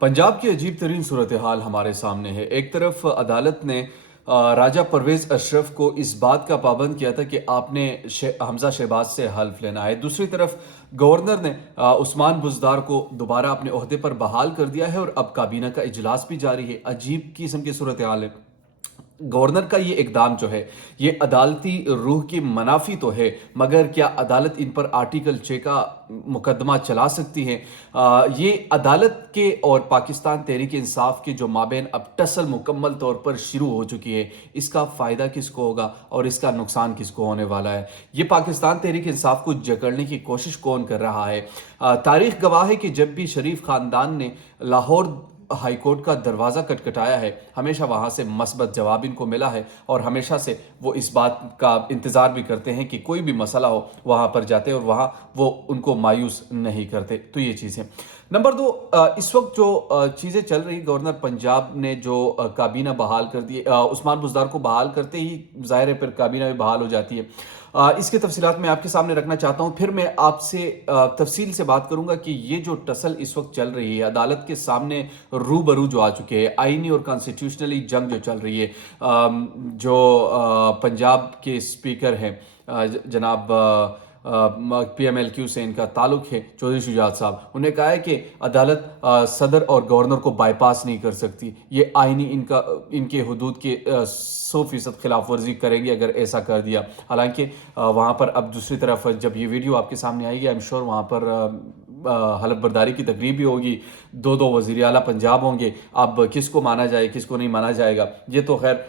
पंजाब की अजीब तरीन सूरत हाल हमारे सामने है। एक तरफ अदालत ने राजा परवेज अशरफ को इस बात का पाबंद किया था कि आपने हमजा शहबाज से हल्फ लेना है। दूसरी तरफ गवर्नर ने उस्मान बुज़दार को दोबारा अपने ओहदे पर बहाल कर दिया है और अब काबीना का इजलास भी जारी है। अजीब किस्म की सूरत हाल है। गवर्नर का ये इकदाम जो है ये अदालती रूह की मनाफी तो है, मगर क्या अदालत इन पर आर्टिकल 6 का मुकदमा चला सकती है? ये अदालत के और पाकिस्तान तहरीक इंसाफ के जो माबेन अब टसल मुकम्मल तौर पर शुरू हो चुकी है, इसका फ़ायदा किसको होगा और इसका नुकसान किसको होने वाला है? ये पाकिस्तान तहरीक इंसाफ को जकड़ने की कोशिश कौन कर रहा है? तारीख गवाह है कि जब भी शरीफ ख़ानदान ने लाहौर हाई कोर्ट का दरवाज़ा खटखटाया है, हमेशा वहाँ से मस्बत जवाब इनको मिला है और हमेशा से वो इस बात का इंतज़ार भी करते हैं कि कोई भी मसला हो वहाँ पर जाते और वहाँ वो उनको मायूस नहीं करते। तो ये चीज़ें। नंबर दो, इस वक्त जो चीज़ें चल रही, गवर्नर पंजाब ने जो काबीना बहाल कर दी, उस्मान बुज़दार को बहाल करते ही ज़ाहिर है फिर काबीना भी बहाल हो जाती है। इसके तफसीलात मैं आपके सामने रखना चाहता हूँ। फिर मैं आपसे तफसील से बात करूंगा कि ये जो टसल इस वक्त चल रही है, अदालत के सामने रूबरू जो आ चुके हैं, आईनी और कॉन्स्टिट्यूशनली जंग जो चल रही है, जो पंजाब के स्पीकर हैं जनाब PMLQ से इनका ताल्लुक है, चौधरी शुजात साहब, उन्हें कहा है कि अदालत सदर और गवर्नर को बाईपास नहीं कर सकती। ये आईनी इनके हदूद के 100% खिलाफ वर्जी करेंगे अगर ऐसा कर दिया। हालांकि वहाँ पर अब दूसरी तरफ जब ये वीडियो आपके सामने आएगी, आई एम श्योर वहाँ पर हलफ बर्दारी की तकरीब भी होगी, दो वज़ीर आला पंजाब होंगे। अब किसको माना जाए किसको नहीं माना जाएगा, ये तो खैर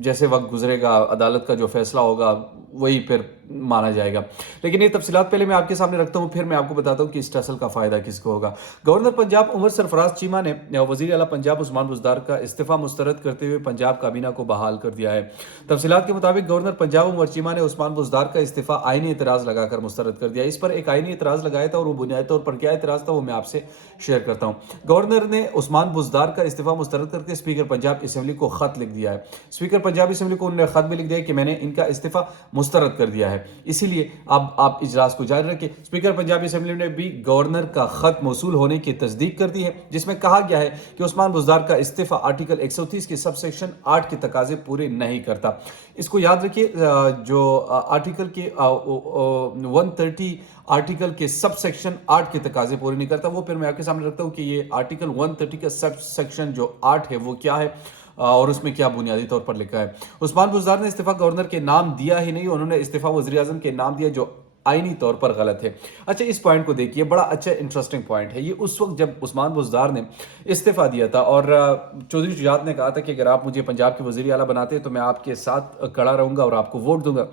जैसे वक्त गुजरेगा अदालत का जो फैसला होगा वही फिर माना जाएगा। लेकिन ये तफसीलात पहले मैं आपके सामने रखता हूँ, फिर मैं आपको बताता हूँ कि इस टसल का फ़ायदा किसको होगा। गवर्नर पंजाब उमर सरफराज चीमा ने वज़ीर आला पंजाब उस्मान बुज़दार का इस्तीफ़ा मुस्तरद करते हुए पंजाब काबीना को बहाल कर दिया है। तफसीलात के मुताबिक गवर्नर पंजाब उमर चीमा ने उस्मान बुज़दार का इस्तीफ़ा आईनी एतराज़ लगाकर मुस्तरद कर दिया। इस पर एक आईनी एतराज़ लगाया था और वो बुनियादी तौर पर क्या एतराज़ था वो मैं आपसे शेयर करता हूँ। गवर्नर ने उस्मान बुज़दार का इस्तीफ़ा मुस्तरद करके स्पीकर पंजाब असम्बली को ख़त लिख दिया है। स्पीकर पंजाब असम्बली को उन्होंने ख़त भी लिख दिया कि मैंने इनका इस्तीफ़ा मुस्तरद कर दिया है, इसीलिए अब आप इजलास को जारी रखें। स्पीकर पंजाबी असेंबली ने भी गवर्नर का खत मौसूल होने की तस्दीक कर दी है, जिसमें कहा गया है कि उस्मान बुज़दार का इस्तीफा आर्टिकल 130 के सब सेक्शन 8 के तकाजे पूरे नहीं करता। इसको याद रखिए, जो आर्टिकल के 130 आर्टिकल के सब सेक्शन 8 के तकाजे पूरे नहीं करता, वो फिर मैं आपके सामने रखता हूँ कि ये आर्टिकल 130 का सब सेक्शन जो 8 है वो क्या है और उसमें क्या बुनियादी तौर पर लिखा है। उस्मान बुज़दार ने इस्तीफा गवर्नर के नाम दिया ही नहीं, उन्होंने इस्तीफा वज़ीर आज़म के नाम दिया, जो आईनी तौर पर गलत है। अच्छा, इस पॉइंट को देखिए, बड़ा अच्छा इंटरेस्टिंग पॉइंट है ये। उस वक्त जब उस्मान बुज़दार ने इस्तीफा दिया था और चौधरी शुजात ने कहा था कि अगर आप मुझे पंजाब के वज़ीर आला बनाते हैं तो मैं आपके साथ खड़ा रहूँगा और आपको वोट दूंगा,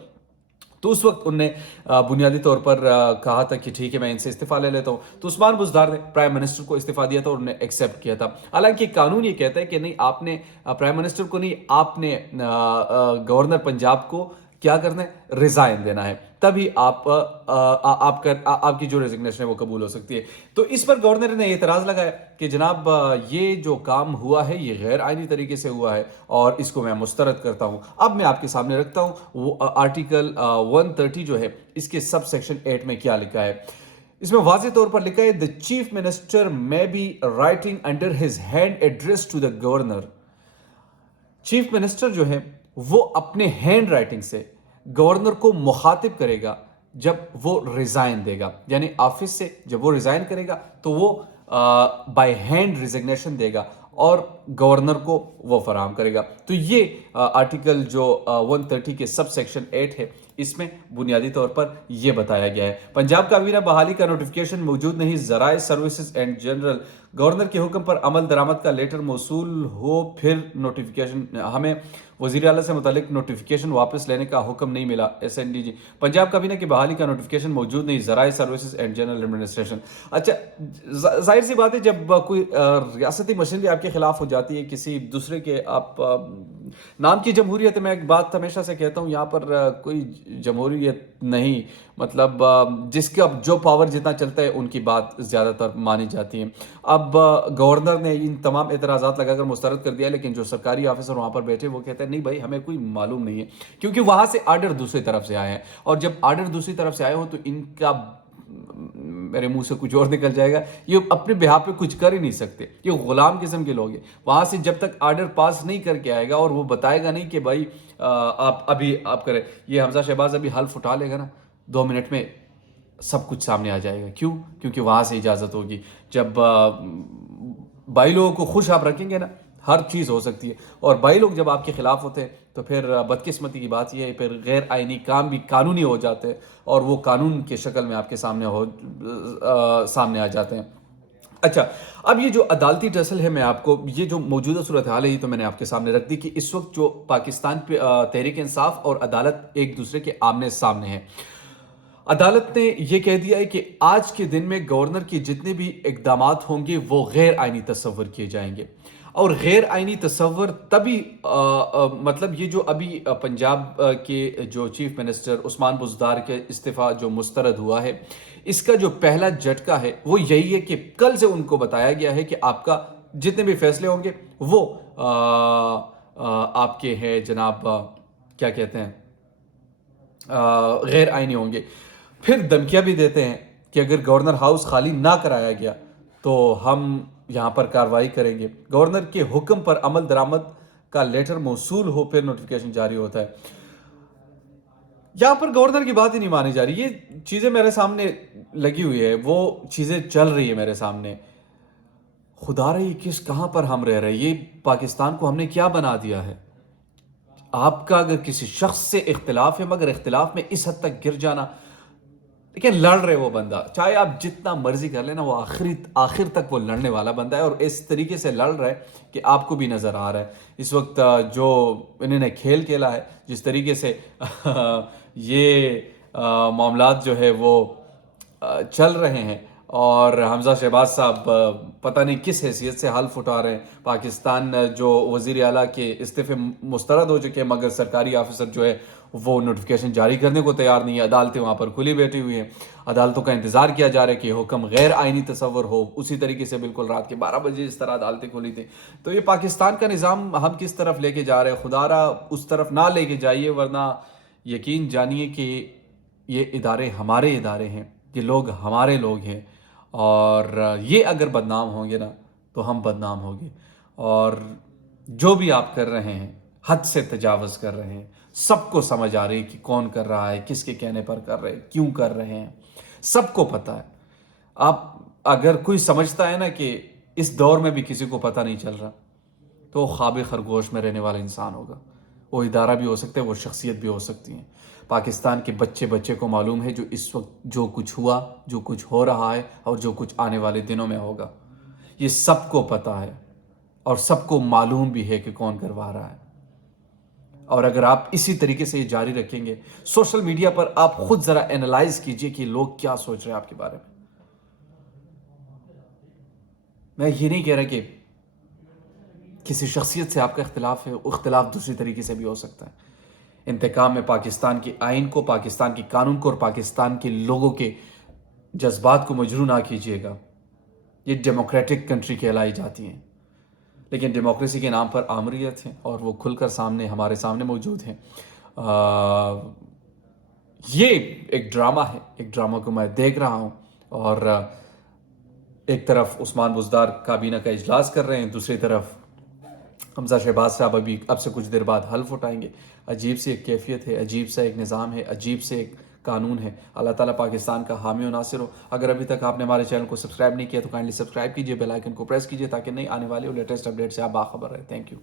तो उस वक्त उनने बुनियादी तौर पर कहा था कि ठीक है मैं इनसे इस्तीफा ले लेता हूँ। तो उस्मान बुज़दार ने प्राइम मिनिस्टर को इस्तीफा दिया था और उन्होंने एक्सेप्ट किया था। हालांकि कानून ये कहता है कि नहीं, आपने प्राइम मिनिस्टर को नहीं, आपने गवर्नर पंजाब को क्या करना है, रिजाइन देना है, तभी आपकी जो रेजिग्नेशन है वो कबूल हो सकती है। तो इस पर गवर्नर ने एतराज़ लगाया कि जनाब ये जो काम हुआ है ये गैर आईनी तरीके से हुआ है और इसको मैं मुस्तरद करता हूं। अब मैं आपके सामने रखता हूं वो आर्टिकल 130 जो है, इसके सब सेक्शन 8 में क्या लिखा है। इसमें वाज़ेह तौर पर लिखा है, the chief minister may be writing under his hand address to the governor. Chief minister जो है वो अपने हैंड राइटिंग से गवर्नर को मुखातिब करेगा जब वो रिजाइन देगा, यानी ऑफिस से जब वो रिजाइन करेगा तो वो बाय हैंड रिजिग्नेशन देगा और गवर्नर को वो फराहम करेगा। तो ये आर्टिकल जो 130 के सब सेक्शन 8 है, इसमें बुनियादी तौर पर यह बताया गया है। पंजाब काबीना बहाली का नोटिफिकेशन मौजूद नहीं, ज़राए सर्विसेज एंड जनरल, गवर्नर के हुक्म पर अमल दरामद का लेटर मौसूल हो फिर नोटिफिकेशन, हमें वज़ीर आला से मुतालिक नोटिफिकेशन वापस लेने का हुक्म नहीं मिला। SNDG, पंजाब काबीना की बहाली का नोटिफिकेशन मौजूद नहीं, ज़राए सर्विसेज एंड जनरल एडमिनिस्ट्रेशन। अच्छा, जाहिर सी बात है जब कोई रियासती मशीनरी आपके खिलाफ हो जाती है, किसी दूसरे के आप नाम की जमहूरियत, मैं एक बात हमेशा से कहता हूँ, यहाँ पर कोई जमहूरियत नहीं, मतलब जिसका जो पावर जितना चलता है उनकी बात ज़्यादातर मानी जाती है। अब गवर्नर ने इन तमाम एतराज़ात लगाकर मुस्तरद कर दिया, लेकिन जो सरकारी ऑफिसर वहाँ पर बैठे वो कहते हैं नहीं भाई हमें कोई मालूम नहीं है, क्योंकि वहाँ से आर्डर दूसरी तरफ से आए हैं और जब आर्डर दूसरी तरफ से आए हो तो इनका میرے منہ سے کچھ اور نکل جائے گا. یہ اپنے بہا پہ کچھ کر ہی نہیں سکتے, یہ غلام قسم کے لوگ ہیں. وہاں سے جب تک آرڈر پاس نہیں کر کے آئے گا اور وہ بتائے گا نہیں کہ بھائی آپ ابھی آپ کریں, یہ حمزہ شہباز ابھی حلف اٹھا لے گا نا 2 منٹ میں سب کچھ سامنے آ جائے گا. کیوں؟ کیونکہ وہاں سے اجازت ہوگی. جب بھائی لوگوں کو خوش آپ رکھیں گے نا, ہر چیز ہو سکتی ہے. اور بھائی لوگ جب آپ کے خلاف ہوتے ہیں تو پھر بدقسمتی کی بات یہ ہے, پھر غیر آئینی کام بھی قانونی ہو جاتے ہیں اور وہ قانون کے شکل میں آپ کے سامنے آ جاتے ہیں. اچھا, اب یہ جو عدالتی ٹسل ہے, میں آپ کو یہ جو موجودہ صورتحال ہے یہ تو میں نے آپ کے سامنے رکھ دی کہ اس وقت جو پاکستان پہ تحریک انصاف اور عدالت ایک دوسرے کے آمنے سامنے ہیں. عدالت نے یہ کہہ دیا ہے کہ آج کے دن میں گورنر کے جتنے بھی اقدامات ہوں گے وہ غیر آئینی تصور کیے جائیں گے. اور غیر آئینی تصور تبھی مطلب یہ جو ابھی پنجاب کے جو چیف منسٹر عثمان بزدار کے استعفیٰ جو مسترد ہوا ہے, اس کا جو پہلا جھٹکا ہے وہ یہی ہے کہ کل سے ان کو بتایا گیا ہے کہ آپ کا جتنے بھی فیصلے ہوں گے وہ آپ کے ہیں جناب کیا کہتے ہیں غیر آئینی ہوں گے. پھر دھمکیاں بھی دیتے ہیں کہ اگر گورنر ہاؤس خالی نہ کرایا گیا تو ہم یہاں پر کارروائی کریں گے. گورنر کے حکم پر عمل درآمد کا لیٹر موصول ہو پھر نوٹیفیکیشن جاری ہوتا ہے. یہاں پر گورنر کی بات ہی نہیں مانی جا رہی. یہ چیزیں میرے سامنے لگی ہوئی ہے, وہ چیزیں چل رہی ہے میرے سامنے. خدا رہی کہاں پر ہم رہ رہے ہیں, یہ پاکستان کو ہم نے کیا بنا دیا ہے. آپ کا اگر کسی شخص سے اختلاف ہے, مگر اختلاف میں اس حد تک گر جانا, لیکن لڑ رہے وہ بندہ, چاہے آپ جتنا مرضی کر لینا, وہ آخر تک وہ لڑنے والا بندہ ہے. اور اس طریقے سے لڑ رہا ہے کہ آپ کو بھی نظر آ رہا ہے اس وقت جو انہوں نے کھیل کھیلا ہے, جس طریقے سے یہ معاملات جو ہے وہ چل رہے ہیں. اور حمزہ شہباز صاحب پتہ نہیں کس حیثیت سے حلف اٹھا رہے ہیں. پاکستان جو وزیر اعلیٰ کے استعفے مسترد ہو چکے ہیں, مگر سرکاری آفیسر جو ہے وہ نوٹیفیکیشن جاری کرنے کو تیار نہیں ہے. عدالتیں وہاں پر کھلی بیٹھی ہوئی ہیں, عدالتوں کا انتظار کیا جا رہا ہے کہ حکم غیر آئینی تصور ہو. اسی طریقے سے بالکل رات کے 12 بجے اس طرح عدالتیں کھلی تھیں. تو یہ پاکستان کا نظام ہم کس طرف لے کے جا رہے ہیں, خدا را اس طرف نہ لے کے جائیے, ورنہ یقین جانیے کہ یہ ادارے ہمارے ادارے ہیں, یہ لوگ ہمارے لوگ ہیں. اور یہ اگر بدنام ہوں گے نا تو ہم بدنام ہوں گے. اور جو بھی آپ کر رہے ہیں حد سے تجاوز کر رہے ہیں. سب کو سمجھ آ رہی کہ کون کر رہا ہے, کس کے کہنے پر کر رہے, کیوں کر رہے ہیں, سب کو پتہ ہے. آپ اگر کوئی سمجھتا ہے نا کہ اس دور میں بھی کسی کو پتہ نہیں چل رہا تو وہ خواب خرگوش میں رہنے والا انسان ہوگا. وہ ادارہ بھی ہو سکتا ہے, وہ شخصیت بھی ہو سکتی ہیں. پاکستان کے بچے کو معلوم ہے جو اس وقت جو کچھ ہوا, جو کچھ ہو رہا ہے اور جو کچھ آنے والے دنوں میں ہوگا. یہ سب کو پتہ ہے اور سب کو معلوم بھی ہے کہ کون کروا رہا ہے. اور اگر آپ اسی طریقے سے یہ جاری رکھیں گے, سوشل میڈیا پر آپ خود ذرا اینالائز کیجئے کہ لوگ کیا سوچ رہے ہیں آپ کے بارے میں. میں یہ نہیں کہہ رہا کہ کسی شخصیت سے آپ کا اختلاف ہے, اختلاف دوسری طریقے سے بھی ہو سکتا ہے. انتقام میں پاکستان کے آئین کو, پاکستان کے قانون کو اور پاکستان کے لوگوں کے جذبات کو مجروح نہ کیجیے گا. یہ ڈیموکریٹک کنٹری کہلائی جاتی ہیں, لیکن ڈیموکریسی کے نام پر آمریت ہیں اور وہ کھل کر ہمارے سامنے موجود ہیں. یہ ایک ڈرامہ ہے, ایک ڈرامہ کو میں دیکھ رہا ہوں. اور ایک طرف عثمان بزدار کابینہ کا اجلاس کر رہے ہیں, دوسری طرف حمزہ شہباز صاحب اب سے کچھ دیر بعد حلف اٹھائیں گے. عجیب سی ایک کیفیت ہے, عجیب سا ایک نظام ہے, عجیب سے ایک قانون ہے. اللہ تعالیٰ پاکستان کا حامی و ناصر ہو. اگر ابھی تک آپ نے ہمارے چینل کو سبسکرائب نہیں کیا تو کائنڈلی سبسکرائب کیجیے, بیل آئیکن کو پریس کیجیے تاکہ نئی آنے والی اور لیٹسٹ اپڈیٹ سے آپ باخبر رہیں. Thank you.